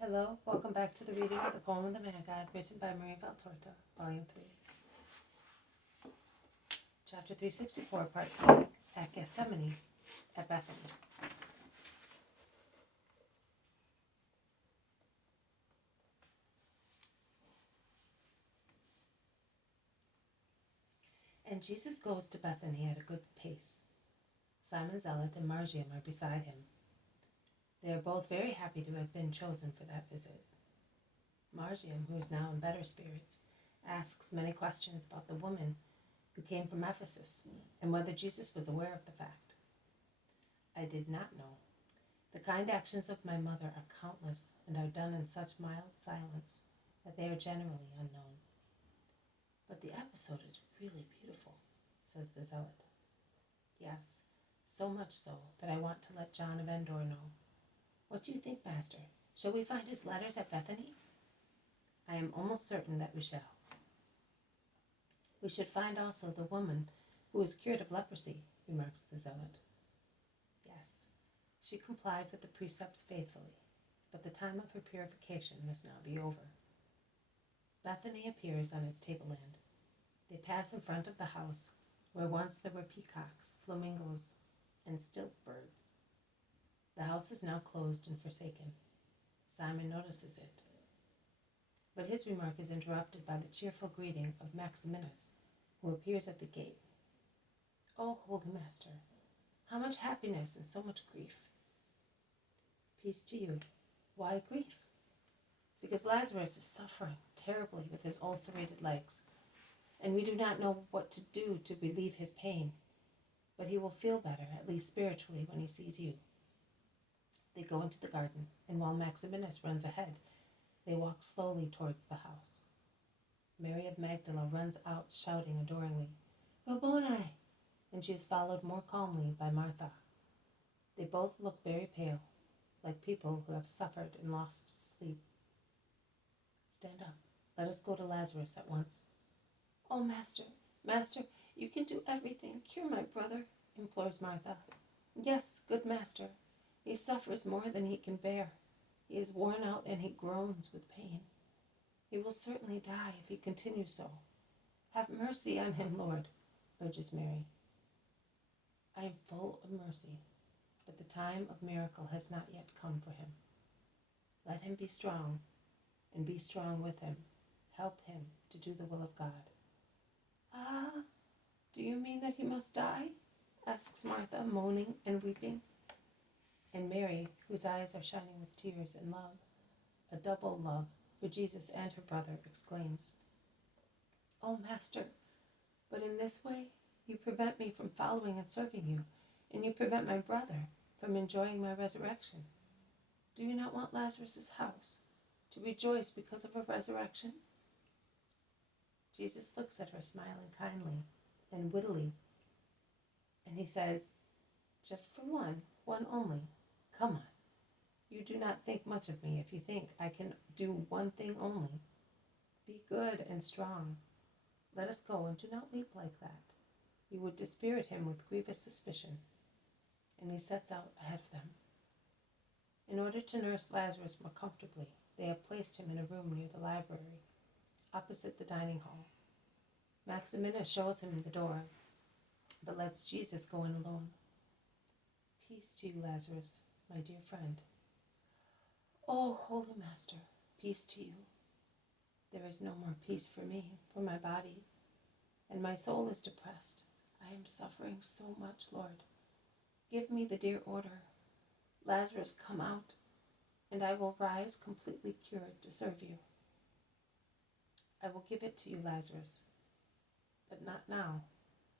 Hello, welcome back to the reading of the poem of the Man God, written by Maria Valtorta, Volume 3. Chapter 364, Part 3, at Gethsemane, at Bethany. And Jesus goes to Bethany at a good pace. Simon Zealot and Margiam are beside him. They are both very happy to have been chosen for that visit. Margiam, who is now in better spirits, asks many questions about the woman who came from Ephesus and whether Jesus was aware of the fact. I did not know. The kind actions of my mother are countless and are done in such mild silence that they are generally unknown. But the episode is really beautiful, says the zealot. Yes, so much so that I want to let John of Endor know. What do you think, Master? Shall we find his letters at Bethany? I am almost certain that we shall. We should find also the woman who was cured of leprosy, remarks the zealot. Yes, she complied with the precepts faithfully, but the time of her purification must now be over. Bethany appears on its tableland. They pass in front of the house, where once there were peacocks, flamingos, and stilt birds. The house is now closed and forsaken. Simon notices it. But his remark is interrupted by the cheerful greeting of Maximinus, who appears at the gate. Oh, Holy Master, how much happiness and so much grief. Peace to you. Why grief? Because Lazarus is suffering terribly with his ulcerated legs, and we do not know what to do to relieve his pain, but he will feel better, at least spiritually, when he sees you. They go into the garden, and while Maximinus runs ahead, they walk slowly towards the house. Mary of Magdala runs out shouting adoringly, Rabboni! And she is followed more calmly by Martha. They both look very pale, like people who have suffered and lost sleep. Stand up. Let us go to Lazarus at once. Oh, Master, Master, you can do everything. Cure my brother, implores Martha. Yes, good Master. He suffers more than he can bear. He is worn out and he groans with pain. He will certainly die if he continues so. Have mercy on him, Lord, urges Mary. I am full of mercy, but the time of miracle has not yet come for him. Let him be strong, and be strong with him. Help him to do the will of God. Ah, do you mean that he must die? Asks Martha, moaning and weeping. And Mary, whose eyes are shining with tears and love, a double love for Jesus and her brother, exclaims, Oh, Master, but in this way you prevent me from following and serving you, and you prevent my brother from enjoying my resurrection. Do you not want Lazarus' house to rejoice because of a resurrection? Jesus looks at her, smiling kindly and wittily, and he says, Just for one only. Come on. You do not think much of me if you think I can do one thing only. Be good and strong. Let us go, and do not weep like that. You would dispirit him with grievous suspicion. And he sets out ahead of them. In order to nurse Lazarus more comfortably, they have placed him in a room near the library, opposite the dining hall. Maximinus shows him the door, but lets Jesus go in alone. Peace to you, Lazarus, my dear friend. Oh, Holy Master, peace to you. There is no more peace for me, for my body, and my soul is depressed. I am suffering so much, Lord. Give me the dear order. Lazarus, come out, and I will rise completely cured to serve you. I will give it to you, Lazarus, but not now,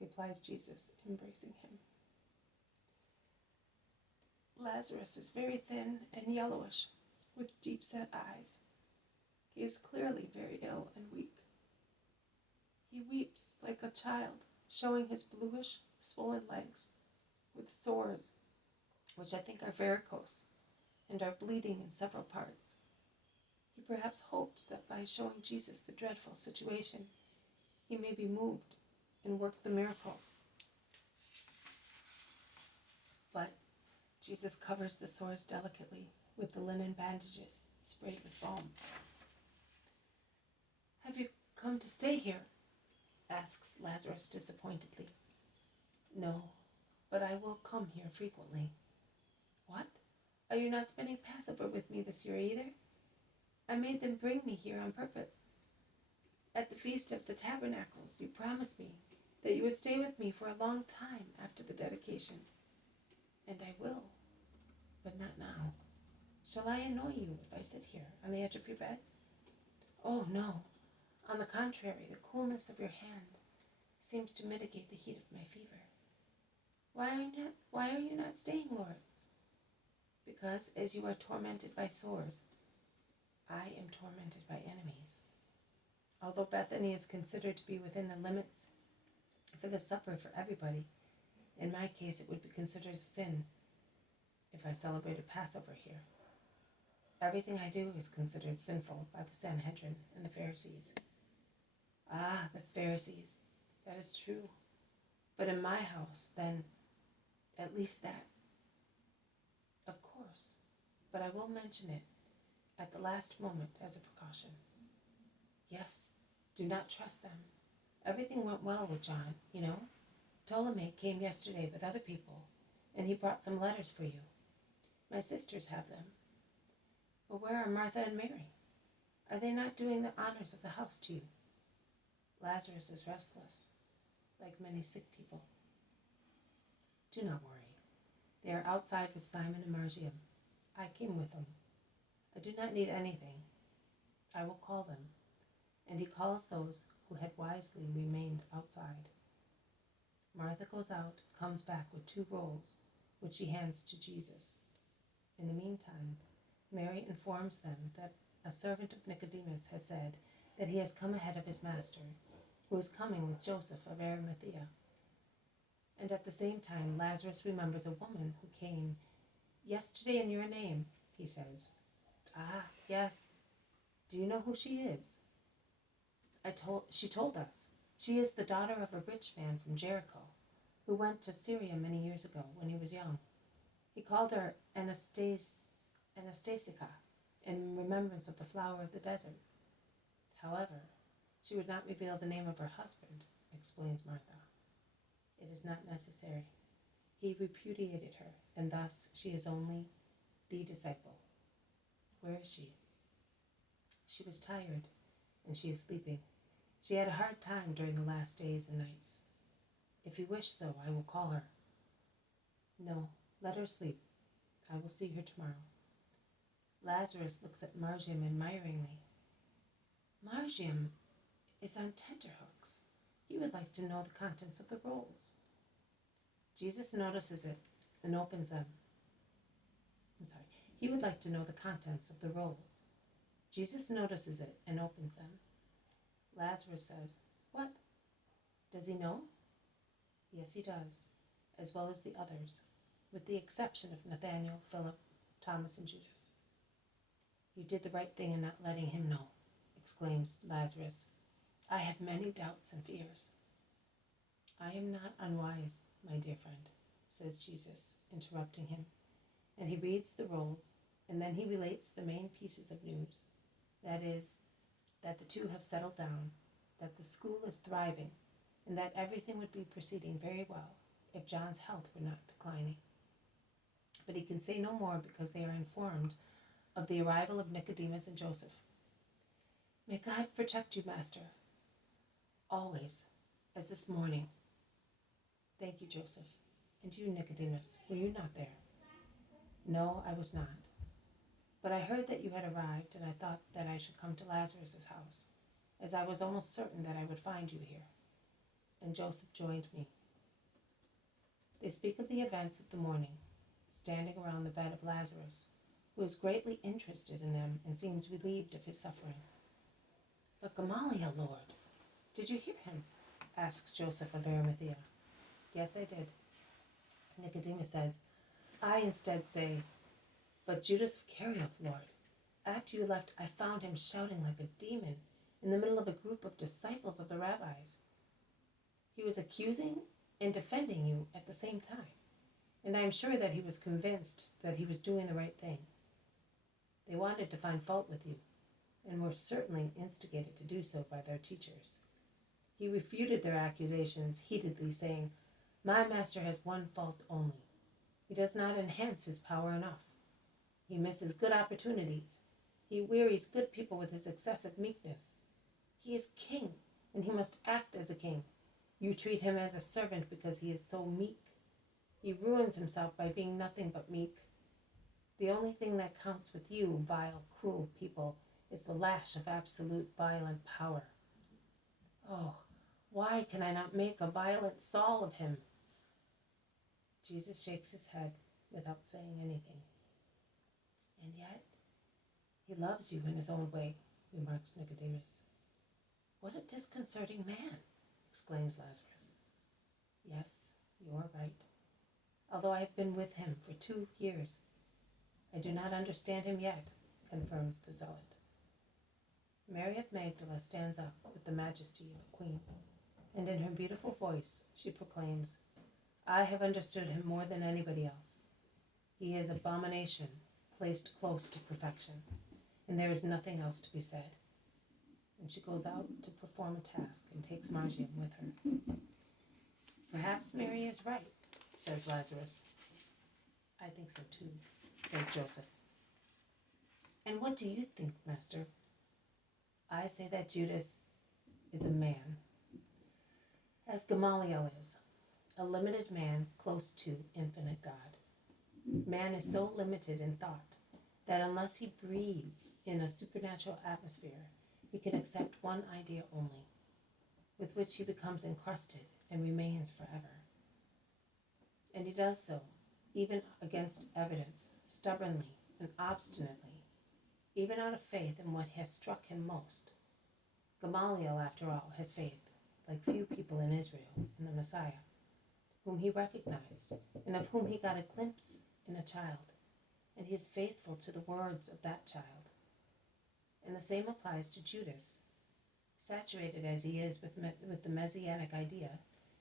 replies Jesus, embracing him. Lazarus is very thin and yellowish, with deep-set eyes. He is clearly very ill and weak. He weeps like a child, showing his bluish, swollen legs, with sores, which I think are varicose, and are bleeding in several parts. He perhaps hopes that by showing Jesus the dreadful situation, he may be moved and work the miracle. But Jesus covers the sores delicately with the linen bandages sprayed with balm. "Have you come to stay here?" asks Lazarus disappointedly. "No, but I will come here frequently." "What? Are you not spending Passover with me this year either? I made them bring me here on purpose. At the Feast of the Tabernacles, you promised me that you would stay with me for a long time after the dedication. And I will, but not now. Shall I annoy you if I sit here on the edge of your bed?" "Oh, no. On the contrary, the coolness of your hand seems to mitigate the heat of my fever." Why are you not staying, Lord?" "Because as you are tormented by sores, I am tormented by enemies. Although Bethany is considered to be within the limits for the supper for everybody, in my case it would be considered a sin if I celebrated Passover here. Everything I do is considered sinful by the Sanhedrin and the Pharisees." "Ah, the Pharisees. That is true. But in my house, then, at least that." "Of course, but I will mention it at the last moment as a precaution." "Yes, do not trust them. Everything went well with John, you know. Ptolemy came yesterday with other people, and he brought some letters for you. My sisters have them. But where are Martha and Mary? Are they not doing the honors of the house to you? Lazarus is restless, like many sick people." "Do not worry. They are outside with Simon and Marcia. I came with them. I do not need anything. I will call them." And he calls those who had wisely remained outside. Martha goes out, comes back with 2 rolls, which she hands to Jesus. In the meantime, Mary informs them that a servant of Nicodemus has said that he has come ahead of his master, who is coming with Joseph of Arimathea. And at the same time, Lazarus remembers a woman who came yesterday in your name, he says. "Ah, yes. Do you know who she is?" She told us. She is the daughter of a rich man from Jericho, who went to Syria many years ago when he was young. He called her Anastasica, in remembrance of the flower of the desert. However, she would not reveal the name of her husband, explains Martha. It is not necessary. He repudiated her, and thus she is only the disciple. Where is she? She was tired, and she is sleeping. She had a hard time during the last days and nights. If you wish so, I will call her. No, let her sleep. I will see her tomorrow. Lazarus looks at Marcium admiringly. Marcium is on tenterhooks. He would like to know the contents of the rolls. Jesus notices it and opens them. He would like to know the contents of the rolls. Jesus notices it and opens them. Lazarus says, "What? Does he know?" Yes, he does, as well as the others, with the exception of Nathanael, Philip, Thomas, and Judas. You did the right thing in not letting him know, exclaims Lazarus. I have many doubts and fears. I am not unwise, my dear friend, says Jesus, interrupting him, and he reads the rolls, and then he relates the main pieces of news. That is, that the 2 have settled down, that the school is thriving, and that everything would be proceeding very well if John's health were not declining. But he can say no more because they are informed of the arrival of Nicodemus and Joseph. May God protect you, Master, always, as this morning. Thank you, Joseph. And you, Nicodemus, were you not there? No, I was not. But I heard that you had arrived, and I thought that I should come to Lazarus' house, as I was almost certain that I would find you here. And Joseph joined me. They speak of the events of the morning, standing around the bed of Lazarus, who is greatly interested in them and seems relieved of his suffering. But Gamaliel, Lord, did you hear him? Asks Joseph of Arimathea. Yes, I did. Nicodemus says, I instead say, but Judas Iscariot, Lord, after you left, I found him shouting like a demon in the middle of a group of disciples of the rabbis. He was accusing and defending you at the same time, and I am sure that he was convinced that he was doing the right thing. wanted to find fault with you, and were certainly instigated to do so by their teachers. He refuted their accusations heatedly, saying, "My master has one fault only. He does not enhance his power enough. He misses good opportunities. He wearies good people with his excessive meekness. He is king, and he must act as a king. You treat him as a servant because he is so meek. He ruins himself by being nothing but meek. The only thing that counts with you, vile, cruel people, is the lash of absolute violent power. Oh, why can I not make a violent Saul of him?" Jesus shakes his head without saying anything. "And yet, he loves you in his own way," remarks Nicodemus. "What a disconcerting man," exclaims Lazarus. "Yes, you are right. Although I have been with him for 2 years, I do not understand him yet," confirms the zealot. Mary of Magdala stands up with the majesty of a queen, and in her beautiful voice she proclaims, "I have understood him more than anybody else. He is abomination placed close to perfection, and there is nothing else to be said." And she goes out to perform a task and takes Marcion with her. "Perhaps Mary is right," says Lazarus. "I think so too," says Joseph. "And what do you think, Master?" "I say that Judas is a man, as Gamaliel is, a limited man close to infinite God. Man is so limited in thought that unless he breathes in a supernatural atmosphere, he can accept one idea only, with which he becomes encrusted and remains forever. And he does so, even against evidence, stubbornly and obstinately, even out of faith in what has struck him most. Gamaliel, after all, has faith, like few people in Israel, in the Messiah, whom he recognized, and of whom he got a glimpse in a child, and he is faithful to the words of that child. And the same applies to Judas, saturated as he is with the Messianic idea,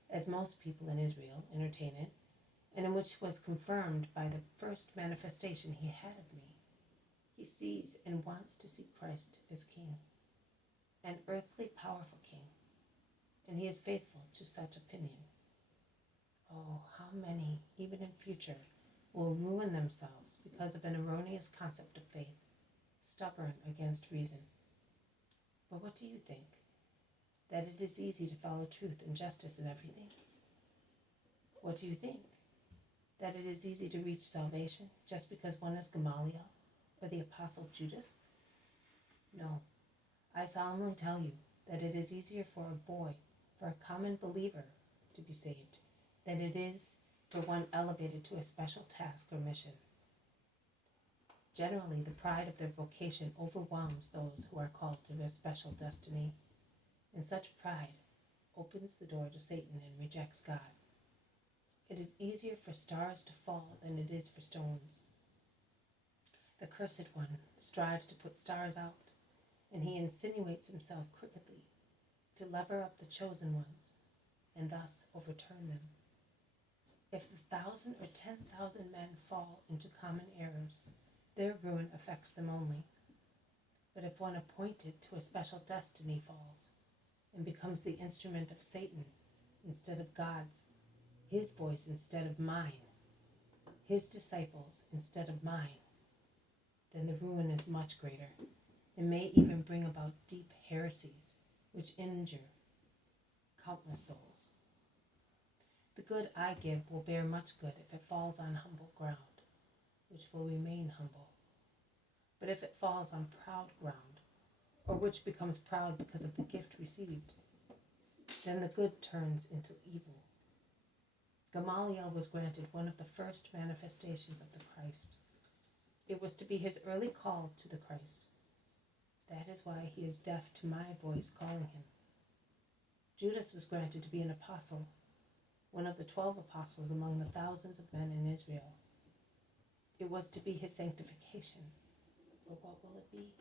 as most people in Israel entertain it, and in which was confirmed by the first manifestation he had of me. He sees and wants to see Christ as king, an earthly, powerful king, and he is faithful to such opinion. Oh, how many, even in future, will ruin themselves because of an erroneous concept of faith, stubborn against reason. But what do you think? That it is easy to follow truth and justice in everything? What do you think? That it is easy to reach salvation just because one is Gamaliel or the Apostle Judas? No, I solemnly tell you that it is easier for a boy, for a common believer, to be saved than it is for one elevated to a special task or mission. Generally, the pride of their vocation overwhelms those who are called to their special destiny, and such pride opens the door to Satan and rejects God. It is easier for stars to fall than it is for stones. The cursed one strives to put stars out, and he insinuates himself crookedly to lever up the chosen ones and thus overturn them. If 1,000 or 10,000 men fall into common errors, their ruin affects them only. But if one appointed to a special destiny falls and becomes the instrument of Satan instead of God's, his voice instead of mine, his disciples instead of mine, then the ruin is much greater and may even bring about deep heresies which injure countless souls. The good I give will bear much good if it falls on humble ground, which will remain humble. But if it falls on proud ground, or which becomes proud because of the gift received, then the good turns into evil. Gamaliel was granted one of the first manifestations of the Christ. It was to be his early call to the Christ. That is why he is deaf to my voice calling him. Judas was granted to be an apostle, one of the 12 apostles among the thousands of men in Israel. It was to be his sanctification. But what will it be?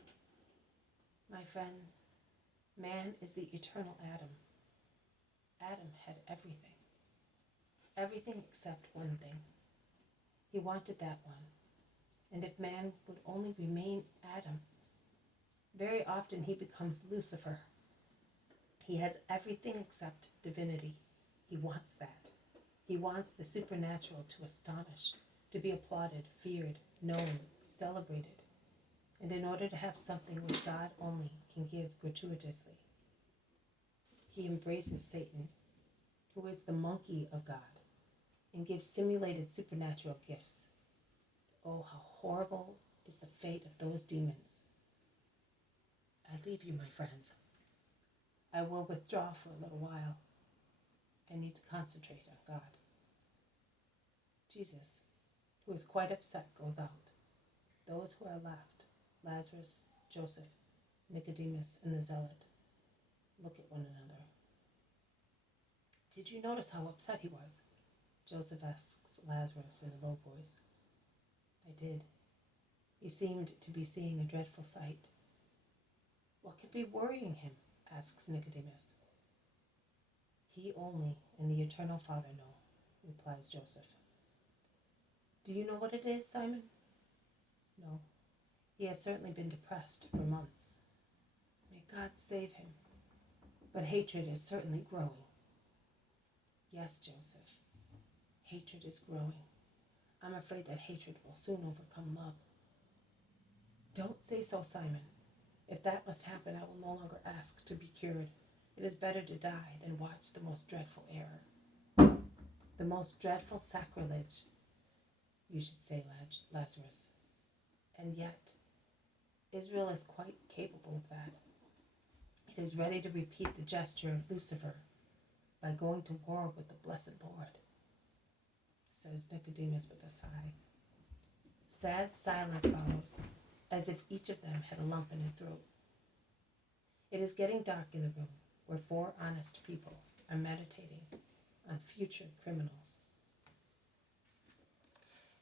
My friends, man is the eternal Adam. Adam had everything. Everything except one thing. He wanted that one, And if man would only remain Adam, very often he becomes Lucifer. He has everything except divinity. He wants that. He wants the supernatural to astonish, to be applauded, feared, known, celebrated. And in order to have something which God only can give gratuitously, he embraces Satan, who is the monkey of God, and gives simulated supernatural gifts. Oh, how horrible is the fate of those demons. I leave you, my friends. I will withdraw for a little while. I need to concentrate on God. Jesus, who is quite upset, goes out. Those who are left, Lazarus, Joseph, Nicodemus, and the zealot, look at one another. Did you notice how upset he was? Joseph asks Lazarus in a low voice. I did. He seemed to be seeing a dreadful sight. What could be worrying him? Asks Nicodemus. He only and the eternal Father know, replies Joseph. Do you know what it is, Simon? No. He has certainly been depressed for months. May God save him. But hatred is certainly growing. Yes, Joseph. Hatred is growing. I'm afraid that hatred will soon overcome love. Don't say so, Simon. If that must happen, I will no longer ask to be cured. It is better to die than watch the most dreadful error. The most dreadful sacrilege, you should say, Lazarus. And yet, Israel is quite capable of that. It is ready to repeat the gesture of Lucifer by going to war with the blessed Lord, says Nicodemus with a sigh. Sad silence follows, as if each of them had a lump in his throat. It is getting dark in the room where four honest people are meditating on future criminals.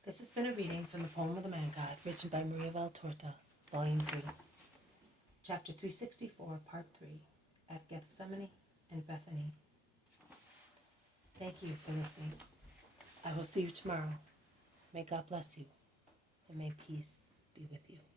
This has been a reading from the Poem of the Man God, written by Maria Valtorta, Volume 3, Chapter 364, Part 3, At Gethsemane and Bethany. Thank you for listening. I will see you tomorrow. May God bless you, and may peace be with you.